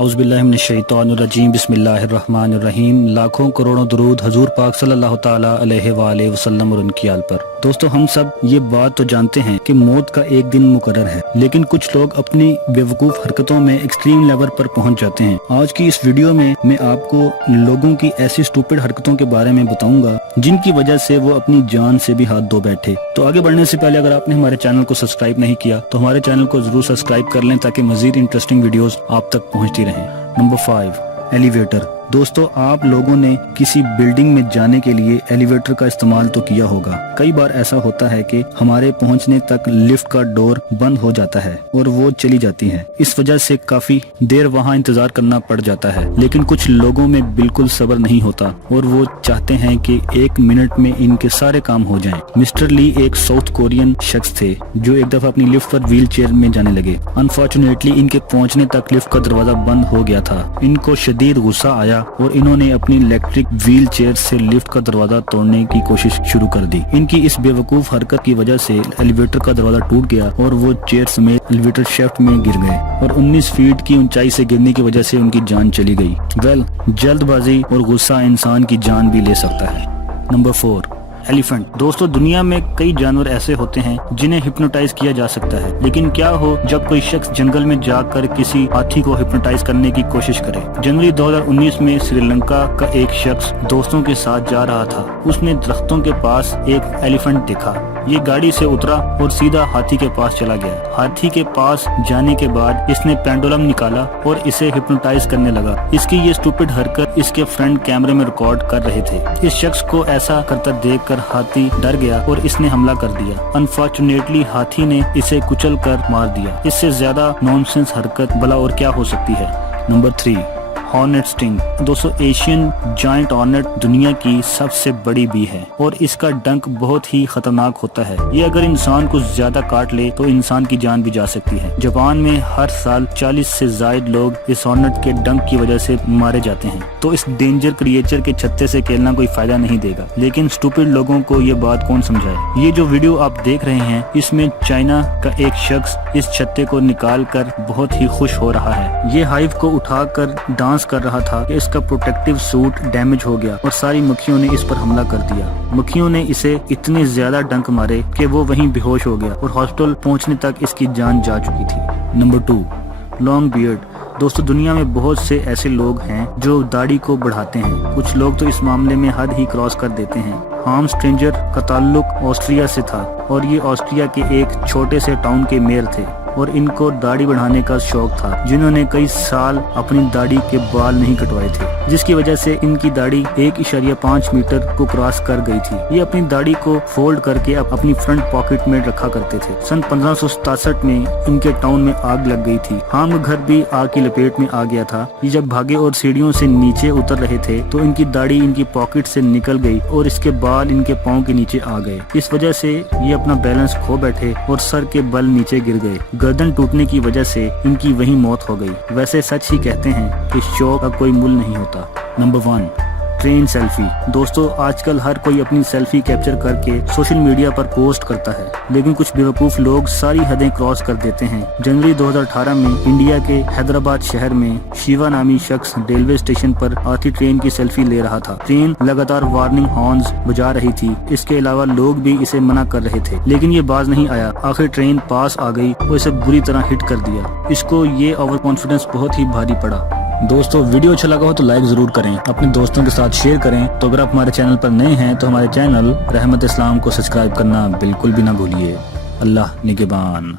औज़ुबिल्लाहिमिनश्शैतानिर्रजीम बिस्मिल्लाहिर्रहमानिर्रहीम। लाखों करोड़ों दरूद हजूर पाक सल्लल्लाहु ताला अलैहि वालैहि वसल्लम और उनकी आल पर। दोस्तों, हम सब ये बात तो जानते हैं कि मौत का एक दिन मुकर्रर है, लेकिन कुछ लोग अपनी बेवकूफ़ हरकतों में एक्सट्रीम लेवल पर पहुंच जाते हैं। आज की इस वीडियो में मैं आपको लोगों की ऐसी स्टूपिड हरकतों के बारे में बताऊंगा जिनकी वजह से वो अपनी जान से भी हाथ धो बैठे। तो आगे बढ़ने से पहले अगर आपने हमारे चैनल को सब्सक्राइब नहीं किया तो हमारे चैनल को जरूर सब्सक्राइब कर लें ताकि मजीद इंटरेस्टिंग वीडियोस आप तक पहुंचती रहें। Number 5, elevator. दोस्तों, आप लोगों ने किसी बिल्डिंग में जाने के लिए एलिवेटर का इस्तेमाल तो किया होगा। कई बार ऐसा होता है कि हमारे पहुंचने तक लिफ्ट का डोर बंद हो जाता है और वो चली जाती है। इस वजह से काफी देर वहां इंतजार करना पड़ जाता है, लेकिन कुछ लोगों में बिल्कुल सब्र नहीं होता और वो चाहते हैं कि 1 मिनट में इनके सारे काम हो जाएं। मिस्टर ली एक साउथ कोरियन शख्स थे जो एक दफा अपनी लिफ्ट पर व्हील चेयर में जाने लगे। अनफॉर्चुनेटली इनके पहुंचने तक लिफ्ट का दरवाजा बंद हो गया था। इनको शदीद गुस्सा आया और इन्होंने अपनी इलेक्ट्रिक व्हील चेयर से लिफ्ट का दरवाजा तोड़ने की कोशिश शुरू कर दी। इनकी इस बेवकूफ हरकत की वजह से एलिवेटर का दरवाजा टूट गया और वो चेयर समेत एलिवेटर शेफ्ट में गिर गए और 19 फीट की ऊंचाई से गिरने की वजह से उनकी जान चली गई। जल्दबाजी और गुस्सा इंसान की जान भी ले सकता है। Number 4, elephant. दोस्तों, दुनिया में कई जानवर ऐसे होते हैं जिन्हें हिप्नोटाइज किया जा सकता है, लेकिन क्या हो जब कोई शख्स जंगल में जाकर किसी हाथी को हिप्नोटाइज करने की कोशिश करे। जनवरी 2019 में श्रीलंका का एक शख्स दोस्तों के साथ जा रहा था। उसने दरख्तों के पास एक एलिफेंट देखा। ये गाड़ी से उतरा और सीधा हाथी के पास चला गया। हाथी के पास जाने के बाद इसने पेंडुलम निकाला और इसे हिप्नोटाइज करने लगा। इसकी ये स्टूपिड हरकत इसके फ्रेंड कैमरे में रिकॉर्ड कर रहे थे। इस शख्स को ऐसा करता देखकर हाथी डर गया और इसने हमला कर दिया। अनफॉर्चुनेटली हाथी ने इसे कुचल कर मार दिया। इससे ज्यादा नॉनसेंस हरकत भला और क्या हो सकती है। Number 3, hornet sting. दोस्तों, एशियन जायंट हॉर्नेट दुनिया की सबसे बड़ी बी है और इसका डंक बहुत ही खतरनाक होता है। ये अगर इंसान को ज्यादा काट ले तो इंसान की जान भी जा सकती है। जापान में हर साल 40 से ज्यादा लोग इस हॉर्नेट के डंक की वजह से मारे जाते हैं। तो इस डेंजर क्रिएचर के छत्ते से खेलना कोई फायदा नहीं देगा, लेकिन स्टूपिड लोगों को ये बात कौन समझाए। ये जो वीडियो आप देख रहे हैं इसमें चाइना का एक शख्स इस छत्ते को निकाल कर बहुत ही खुश हो रहा है। ये हाइव को उठाकर डांस कर रहा था कि इसका प्रोटेक्टिव सूट डैमेज हो गया और सारी मक्खियों ने इस पर हमला कर दिया। मक्खियों ने इसे इतने ज्यादा डंक मारे कि वो वहीं बेहोश हो गया और हॉस्पिटल पहुंचने तक इसकी जान जा चुकी थी। Number 2, long beard. दोस्तों, दुनिया में बहुत से ऐसे लोग हैं जो दाढ़ी को बढ़ाते हैं। कुछ लोग तो इस मामले में हद ही क्रॉस कर देते हैं। हार्म स्ट्रेंजर का ताल्लुक ऑस्ट्रिया से था और ये ऑस्ट्रिया के एक छोटे से टाउन के मेयर थे और इनको दाढ़ी बढ़ाने का शौक था, जिन्होंने कई साल अपनी दाढ़ी के बाल नहीं कटवाए थे, जिसकी वजह से इनकी दाढ़ी 1.5 मीटर को क्रॉस कर गई थी। ये अपनी दाढ़ी को फोल्ड करके अपनी फ्रंट पॉकेट में रखा करते थे। सन 1567 में इनके टाउन में आग लग गई थी। हार्म घर भी आग की लपेट में आ गया था। ये जब भागे और सीढ़ियों से नीचे उतर रहे थे तो इनकी दाढ़ी इनकी पॉकेट से निकल गई और इसके बाल इनके पाँव के नीचे आ गए। इस वजह से ये अपना बैलेंस खो बैठे और सर के बल नीचे गिर गए। गर्दन टूटने की वजह से इनकी वहीं मौत हो गई। वैसे सच ही कहते हैं कि शौक का कोई मूल नहीं होता। Number 1, train selfie. दोस्तों, आजकल हर कोई अपनी सेल्फी कैप्चर करके सोशल मीडिया पर पोस्ट करता है, लेकिन कुछ बेवकूफ लोग सारी हदें क्रॉस कर देते हैं। जनवरी 2018 में इंडिया के हैदराबाद शहर में शिवा नामी शख्स रेलवे स्टेशन पर आती ट्रेन की सेल्फी ले रहा था। ट्रेन लगातार वार्निंग हॉर्न्स बजा रही थी। इसके अलावा लोग भी इसे मना कर रहे थे, लेकिन ये बाज नहीं आया। आखिर ट्रेन पास आ गई और इसे बुरी तरह हिट कर दिया। इसको ये ओवर कॉन्फिडेंस बहुत ही भारी पड़ा। दोस्तों, वीडियो अच्छा लगा हो तो लाइक जरूर करें, अपने दोस्तों के साथ शेयर करें। तो अगर आप हमारे चैनल पर नए हैं तो हमारे चैनल रहमत इस्लाम को सब्सक्राइब करना बिल्कुल भी ना भूलिए। अल्लाह निगहबान।